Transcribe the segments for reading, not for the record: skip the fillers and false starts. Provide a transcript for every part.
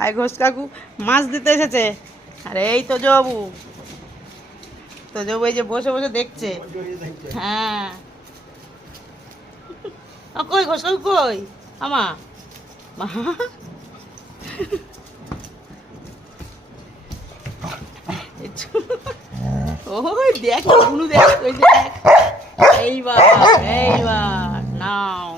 আর ঘোষ কাকু মাছ দিতে এসেছে। আরে এই তোজবাবু, তোজবাবু এই যে বসে বসে দেখছে। হ্যাঁ, কই ঘোষ কাকু কই? আমা ওই দেখ বুনু, দেখ ওই দেখ। এইবার এইবার নাও।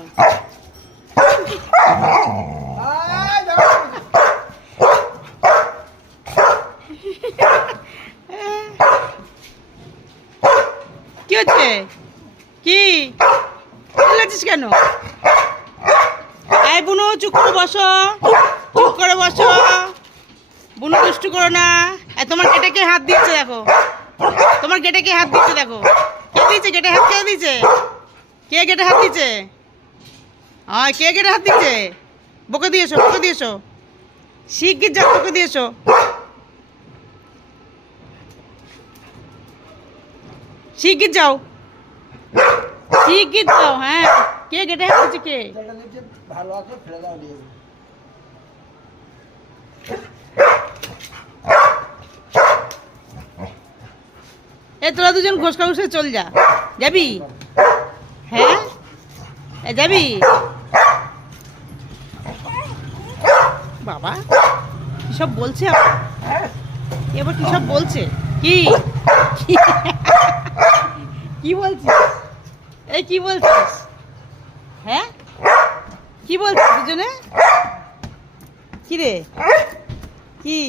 কি হচ্ছে? কি চিল্লাচ্ছিস কেন? এই বুনু চুপ করে বসো, চুপ করে বসো। বুনু দুষ্টু করো না। তোমার গেটে কে হাত দিচ্ছে দেখো, তোমার গেটে কে হাত দিচ্ছে দেখো। কে দিচ্ছে গেটে হাত? কে দিচ্ছে? কে গেটে হাত দিচ্ছে? হয় কে গেটে হাত দিচ্ছে? বকে দিয়েছো, বকে দিয়েছো। শিগগির যাও, বকে দিয়েছো। শিগগির যাও, শিগগির যাও। হ্যাঁ, কে গেটে হাত দিচ্ছে? কে? ভালো আছে, ফেলে দাও দিয়ে। এ তোরা দুজন ঘোষ কাকুর সাথে চল যা। যাবি? হ্যাঁ যাবি? বাবা কি সব বলছে এবার, কি সব বলছে? কি কি বলছিস? এই কি বলছিস? হ্যাঁ কি বলছিস দুজনে? কি রে কি?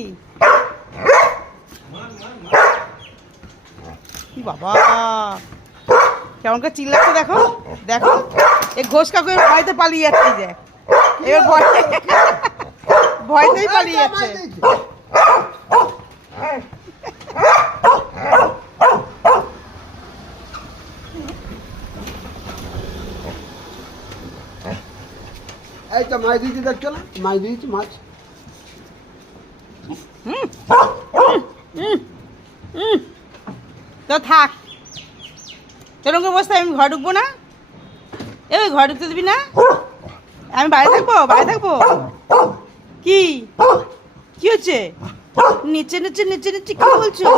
কি বাবা কেমন করে চিল্লাচ্ছে দেখো, দেখো। এই ঘোষ কাকু এবার ভয়তে পালিয়ে যাচ্ছে। যে এবার ভয়তেই পালিয়ে যাচ্ছে। এই তো মাছ দিয়েছি, দেখছো না? মাছ দিয়েছি, মাছ। তো থাক, তোরঙ্গ বসতে আমি ঘর ঢুকবো না। এই ঘর ঢুকতে দিবি না? আমি বাইরে থাকবো, বাইরে থাকবো। কি কি হচ্ছে? নিচে নিচে নিচে নিচে কি বলছো?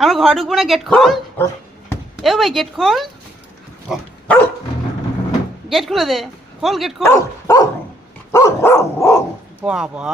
আমরা ঘর ঢুকবো না, গেট খোল। এ ভাই গেট খোল, গেট খুলে দে, খোল গেট খোল। বাবা